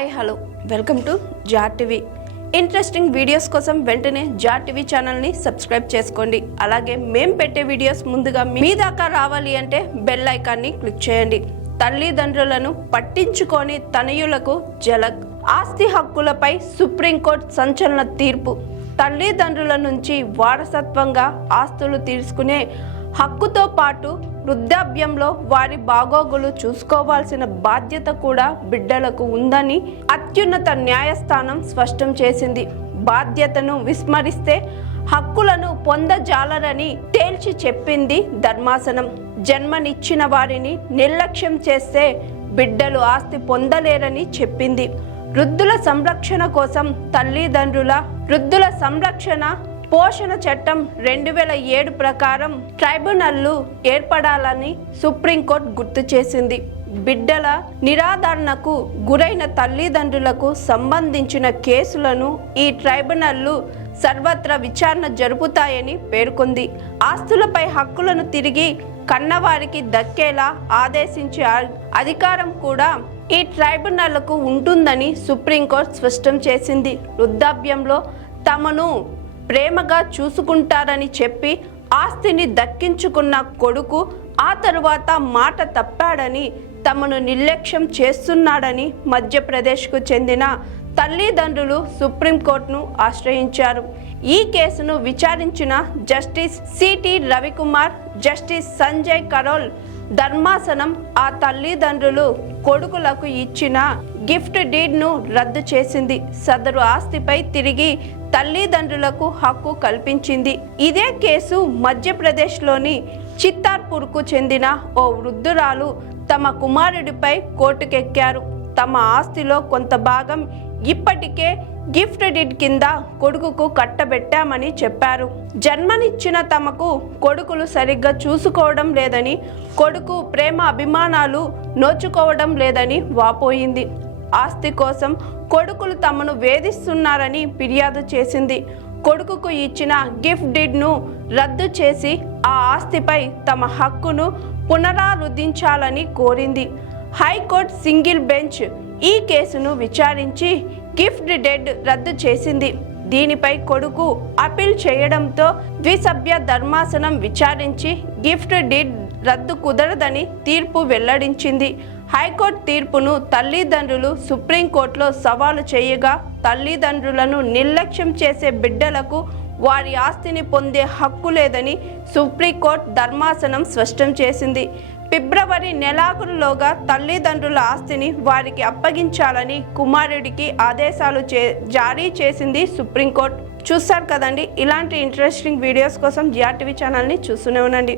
Hi hello welcome to Jaar TV. Interesting videos కోసం వెంటనే jar TV ఛానల్ని సబ్స్క్రైబ్ చేసుకోండి. అలాగే మేము పెట్టే వీడియోస్ ముందుగా మీ దాకా రావాలి అంటే బెల్ ఐకాన్ని క్లిక్ చేయండి. తల్లిదండ్రులను పట్టించుకొని తనయులకు జలక్. ఆస్తి హక్కులపై సుప్రీంకోర్టు సంచలన తీర్పు. తల్లిదండ్రుల నుంచి వారసత్వంగా ఆస్తులు తీసుకునే హక్కుతో పాటు వృద్ధాప్యంలో వారి బాగోగులు చూసుకోవాల్సిన బాధ్యత కూడా బిడ్డలకు ఉందని అత్యున్నత న్యాయస్థానం స్పష్టం చేసింది. బాధ్యతను విస్మరిస్తే హక్కులను పొందజాలరని తేల్చి చెప్పింది ధర్మాసనం. జన్మనిచ్చిన వారిని నిర్లక్ష్యం చేస్తే బిడ్డలు ఆస్తి పొందలేరని చెప్పింది. వృద్ధుల సంరక్షణ కోసం వృద్ధుల సంరక్షణ పోషణ చట్టం 2007 ప్రకారం ట్రైబ్యునల్లు ఏర్పడాలని సుప్రీంకోర్టు గుర్తు చేసింది. బిడ్డల నిరాదరణకు గురైన తల్లిదండ్రులకు సంబంధించిన కేసులను ఈ ట్రైబ్యునల్లు సర్వత్రా విచారణ జరుపుతాయని పేర్కొంది. ఆస్తులపై హక్కులను తిరిగి కన్నవారికి దక్కేలా ఆదేశించే అధికారం కూడా ఈ ట్రైబ్యునల్లకు ఉంటుందని సుప్రీంకోర్టు స్పష్టం చేసింది. వృద్ధాప్యంలో తమను ప్రేమగా చూసుకుంటారని చెప్పి ఆస్తిని దక్కించుకున్న కొడుకు ఆ తరువాత మాట తప్పాడని తమను నిర్లక్ష్యం చేస్తున్నాడని మధ్యప్రదేశ్కు చెందిన తల్లిదండ్రులు సుప్రీంకోర్టును ఆశ్రయించారు. ఈ కేసును విచారించిన justice CT Ravikumar, justice Sanjay Karol ధర్మాసనం ఆ తల్లిదండ్రులు కొడుకులకు ఇచ్చిన గిఫ్ట్ డీడ్ను రద్దు చేసింది. సదరు ఆస్తిపై తిరిగి తల్లిదండ్రులకు హక్కు కల్పించింది. ఇదే కేసు మధ్యప్రదేశ్లోని చిత్తార్పూర్కు చెందిన ఓ వృద్ధురాలు తమ కుమారుడిపై కోర్టుకెక్కారు. తమ ఆస్తిలో కొంత భాగం ఇప్పటికే గిఫ్ట్ డీడ్ కింద కొడుకుకు కట్టబెట్టామని చెప్పారు. జన్మనిచ్చిన తమకు కొడుకులు సరిగ్గా చూసుకోవడం లేదని, కొడుకు ప్రేమ అభిమానాలు నోచుకోవడం లేదని వాపోయింది. ఆస్తి కోసం కొడుకులు తమను వేధిస్తున్నారని ఫిర్యాదు చేసింది. కొడుకుకు ఇచ్చిన గిఫ్ట్ డీడ్ను రద్దు చేసి ఆ ఆస్తిపై తమ హక్కును పునరారుద్ధరించాలని కోరింది. హైకోర్టు సింగిల్ బెంచ్ ఈ కేసును విచారించి గిఫ్ట్ డీడ్ రద్దు చేసింది. దీనిపై కొడుకు అప్పీల్ చేయడంతో ద్విసభ్య ధర్మాసనం విచారించి గిఫ్ట్ డీడ్ రద్దు కుదరదని తీర్పు వెల్లడించింది. హైకోర్టు తీర్పును తల్లిదండ్రులు సుప్రీంకోర్టులో సవాలు చేయగా తల్లిదండ్రులను నిర్లక్ష్యం చేసే బిడ్డలకు వారి ఆస్తిని పొందే హక్కు లేదని సుప్రీంకోర్టు ధర్మాసనం స్పష్టం చేసింది. ఫిబ్రవరి నెలాఖరులోగా తల్లిదండ్రుల ఆస్తిని వారికి అప్పగించాలని కుమారుడికి ఆదేశాలు జారీ చేసింది సుప్రీంకోర్టు. చూస్తారు కదండి, ఇలాంటి ఇంట్రెస్టింగ్ వీడియోస్ కోసం జార్ టీవీ ఛానల్ని చూస్తూనే ఉండండి.